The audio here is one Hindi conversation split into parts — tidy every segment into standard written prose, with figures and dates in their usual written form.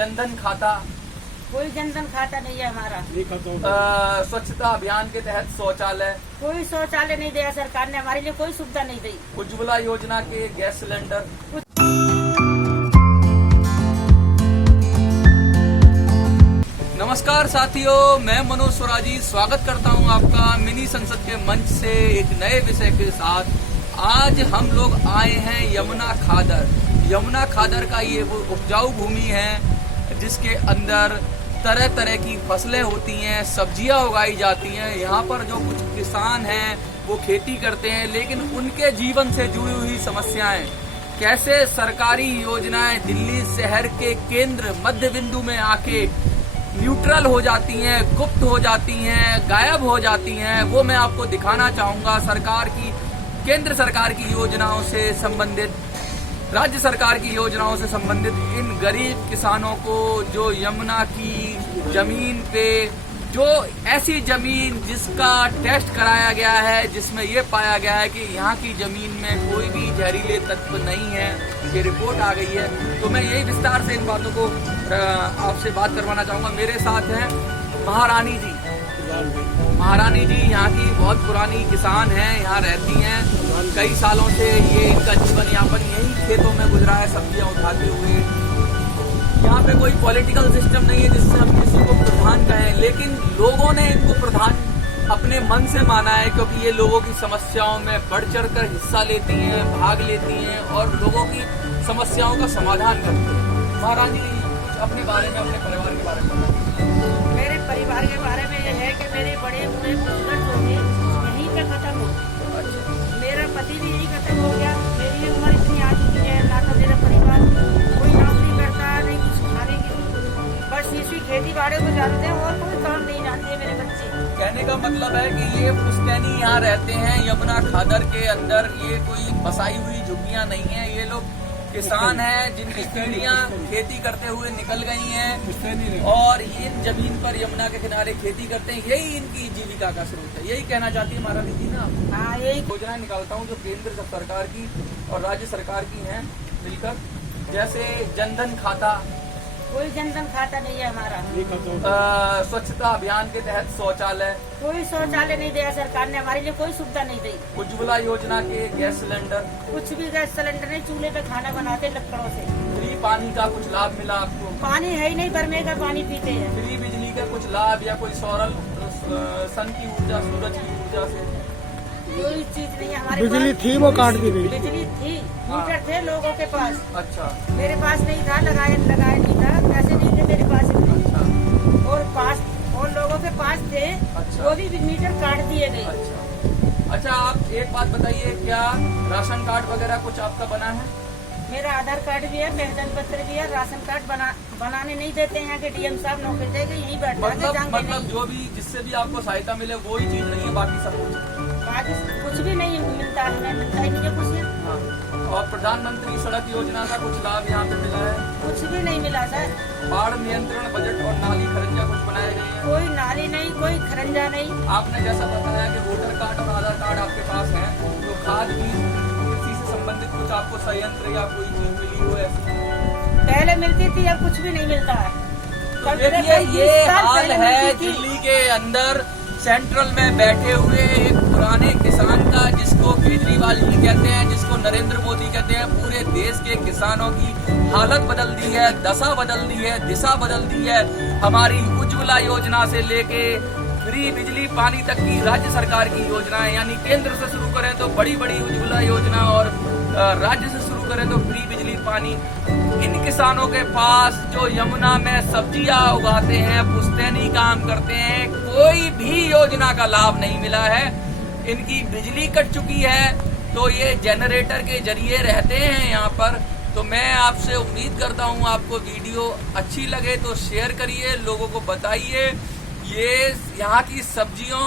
जनधन खाता, कोई जनधन खाता नहीं है हमारा। स्वच्छता अभियान के तहत शौचालय, कोई शौचालय नहीं दिया सरकार ने, हमारे लिए कोई सुविधा नहीं दी। उज्ज्वला योजना के गैस सिलेंडर। नमस्कार साथियों, मैं मनोज स्वराजी स्वागत करता हूं आपका मिनी संसद के मंच से एक नए विषय के साथ। आज हम लोग आए हैं यमुना खादर। यमुना खादर का ये वो उपजाऊ भूमि है जिसके अंदर तरह तरह की फसलें होती हैं, सब्जियां उगाई जाती हैं। यहाँ पर जो कुछ किसान हैं वो खेती करते हैं, लेकिन उनके जीवन से जुड़ी हुई समस्याएं, कैसे सरकारी योजनाएं दिल्ली शहर के केंद्र मध्य बिंदु में आके न्यूट्रल हो जाती हैं, गुप्त हो जाती हैं, गायब हो जाती हैं, वो मैं आपको दिखाना चाहूंगा। सरकार की, केंद्र सरकार की योजनाओं से संबंधित, राज्य सरकार की योजनाओं से संबंधित इन गरीब किसानों को जो यमुना की जमीन पे, जो ऐसी जमीन जिसका टेस्ट कराया गया है, जिसमें ये पाया गया है कि यहाँ की जमीन में कोई भी जहरीले तत्व नहीं है, ये रिपोर्ट आ गई है। तो मैं यही विस्तार से इन बातों को आपसे बात करवाना चाहूंगा। मेरे साथ हैं महारानी जी। महारानी जी यहाँ की बहुत पुरानी किसान हैं, यहाँ रहती हैं कई सालों से। ये इनका जीवन यापन यही खेतों में गुजरा है, सब्जियां उठाते हुए। यहाँ पे कोई पॉलिटिकल सिस्टम नहीं है जिससे हम किसी को प्रधान कहें, लेकिन लोगों ने इनको प्रधान अपने मन से माना है, क्योंकि ये लोगों की समस्याओं में बढ़ चढ़कर हिस्सा लेती हैं, भाग लेती हैं और लोगों की समस्याओं का समाधान करती हैं। महारानी जी, कुछ अपने बारे में, अपने परिवार के बारे में बताइए। मेरे परिवार के बारे में ये है कि मेरे बड़े बूढ़े बुजुर्ग जो थे यहीं पे खत्म हो गए। मेरा पति भी यही खत्म हो गया। मेरी उम्र इतनी आ चुकी है, ना तो मेरा परिवार कोई नौकरी करता, नहीं कुछ खाने की, बस इसी खेती बाड़ी को जानते हैं और कोई काम नहीं जानते मेरे बच्चे। कहने का मतलब है कि ये पुश्तैनी यहाँ रहते हैं यमुना खादर के अंदर। ये कोई बसाई हुई झुग्गियां नहीं है। ये लोग किसान हैं जिनकी पीढ़ियां खेती करते हुए निकल गई हैं और इन जमीन पर यमुना के किनारे खेती करते हैं। यही इनकी जीविका का स्रोत है। यही कहना चाहती है महारानी जी ना। हाँ, यही योजनाएं निकालता हूँ जो केंद्र सरकार की और राज्य सरकार की हैं मिलकर, जैसे जनधन खाता, कोई जनधन खाता नहीं है हमारा। स्वच्छता अभियान के तहत शौचालय, कोई शौचालय नहीं दिया सरकार ने, हमारे लिए कोई सुविधा नहीं दी। उज्ज्वला योजना के गैस सिलेंडर, कुछ भी गैस सिलेंडर नहीं, चूल्हे पे खाना बनाते लकड़ों से। फ्री पानी का कुछ लाभ मिला आपको? पानी है ही नहीं, बरमे का पानी पीते हैं। फ्री बिजली का कुछ लाभ या कोई सौर सन की ऊर्जा, सूरज की ऊर्जा से? कोई चीज नहीं है हमारे बिजली थी, वो काट दी गई। बिजली थी, मीटर थे लोगों के पास। अच्छा। मेरे पास नहीं था, लगाया नहीं था, पैसे नहीं थे मेरे पास। अच्छा। और लोगों के पास थे। अच्छा। वो भी मीटर काट दिए गए। अच्छा, आप एक बात बताइए, क्या राशन कार्ड वगैरह कुछ आपका बना है? मेरा आधार कार्ड भी है, पहचान पत्र भी है। राशन कार्ड बनाने नहीं देते हैं कि डीएम साहब नौकरी देंगे, यहीं बैठ मतलब जो भी जिससे भी आपको सहायता मिले वो ही चीज नहीं है, बाकी सब बाकी कुछ भी नहीं मिलता है, मिलता ही नहीं कुछ। हाँ। और प्रधानमंत्री सड़क योजना का कुछ लाभ यहाँ पे मिला है? कुछ भी नहीं मिला सर। बाढ़ नियंत्रण बजट और नाली खरंजा कुछ बनाए गए हैं? कोई नाली नहीं, कोई खरंजा नहीं। आपने जैसा बताया कि वोटर कार्ड और आधार कार्ड आपके पास है, तो खाद बीज कृषि से संबंधित कुछ आपको संयंत्र या कोई चीज मिली हो ऐसी? पहले मिलती थी, अब कुछ भी नहीं मिलता है। देखिए, ये हाल है दिल्ली के अंदर सेंट्रल में बैठे हुए एक पुराने किसान का, जिसको केजरीवाल जी कहते हैं, जिसको नरेंद्र मोदी कहते हैं। पूरे देश के किसानों की हालत बदल दी है, दशा बदल दी है, दिशा बदल दी है। हमारी उज्ज्वला योजना से लेके फ्री बिजली पानी तक की राज्य सरकार की योजनाएं, यानी केंद्र से शुरू करें तो बड़ी बड़ी उज्ज्वला योजना और राज्य से शुरू करें तो फ्री बिजली पानी। इन किसानों के पास जो यमुना में सब्जियां उगाते हैं, पुश्तैनी काम करते हैं, कोई भी योजना का लाभ नहीं मिला है। इनकी बिजली कट चुकी है, तो ये जनरेटर के जरिए रहते हैं यहाँ पर। तो मैं आपसे उम्मीद करता हूँ आपको वीडियो अच्छी लगे तो शेयर करिए, लोगों को बताइए। ये यहाँ की सब्जियों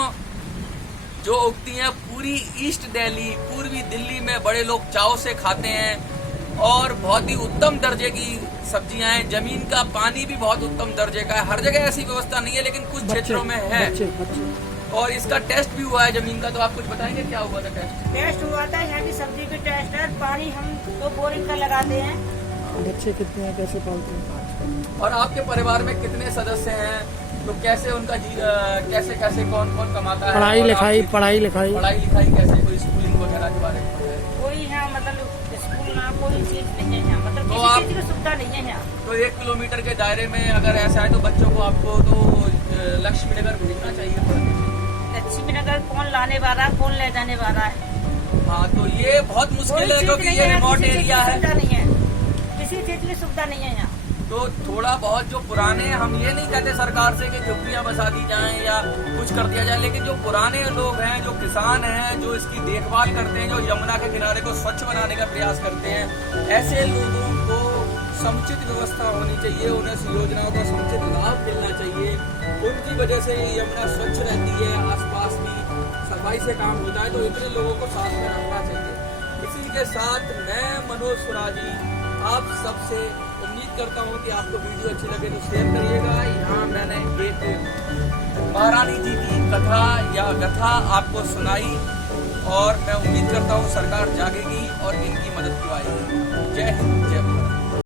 जो उगती हैं पूरी ईस्ट दिल्ली, पूर्वी दिल्ली में बड़े लोग चाव से खाते हैं और बहुत ही उत्तम दर्जे की सब्जियां हैं। जमीन का पानी भी बहुत उत्तम दर्जे का है। हर जगह ऐसी व्यवस्था नहीं है, लेकिन कुछ क्षेत्रों में है। और इसका टेस्ट भी हुआ है जमीन का, तो आप कुछ बताएंगे क्या हुआ था टेस्ट? टेस्ट हुआ था, यहाँ की सब्जी की टेस्ट है। पानी हम 2 बोरिंग का लगाते हैं, बच्चे कितने हैं, कैसे पालते हैं? और आपके परिवार में कितने सदस्य हैं? तो कैसे उनका कैसे कैसे कौन कौन कमाता है? पढ़ाई और लिखाई आपकी पढ़ाई लिखाई पढ़ाई लिखाई कैसे, कोई स्कूलिंग वगैरह के बारे में बताएं। कोई यहाँ मतलब स्कूल ना कोई चीज नहीं है यहाँ, मतलब तो किसी आप- चीज की सुविधा नहीं है यहाँ। तो 1 किलोमीटर के दायरे में अगर ऐसा है तो बच्चों को आपको तो लक्ष्मी नगर भेजना चाहिए पढ़ने। लक्ष्मी नगर कौन लाने वाला, कौन ले जाने वाला है? हाँ, तो ये बहुत कोई मुश्किल है चीज क्योंकि नहीं ये है, रिमोट किसी चीज की एरिया है। सुविधा नहीं है, किसी चीज की सुविधा नहीं है यहाँ। तो थोड़ा बहुत जो पुराने, हम ये नहीं कहते सरकार से कि झुग्गियां बसा दी जाएं या कुछ कर दिया जाए, लेकिन जो पुराने लोग हैं, जो किसान हैं, जो इसकी देखभाल करते हैं, जो यमुना के किनारे को स्वच्छ बनाने का प्रयास करते हैं, ऐसे लोगों को समुचित व्यवस्था होनी चाहिए, उन्हें इस योजनाओं का समुचित लाभ मिलना चाहिए। उनकी वजह से यमुना स्वच्छ रहती है, आसपास भी सफाई से काम होता है, तो इतने लोगों को साथ में रखना चाहिए। इसी के साथ मैं मनोज स्वराजी आप सबसे उम्मीद करता हूँ कि आपको वीडियो अच्छी लगे तो शेयर करिएगा। यहाँ मैंने एक महारानी जी की कथा या गाथा आपको सुनाई और मैं उम्मीद करता हूँ सरकार जागेगी और इनकी मदद को आएगी। जय हिंद, जय भारत।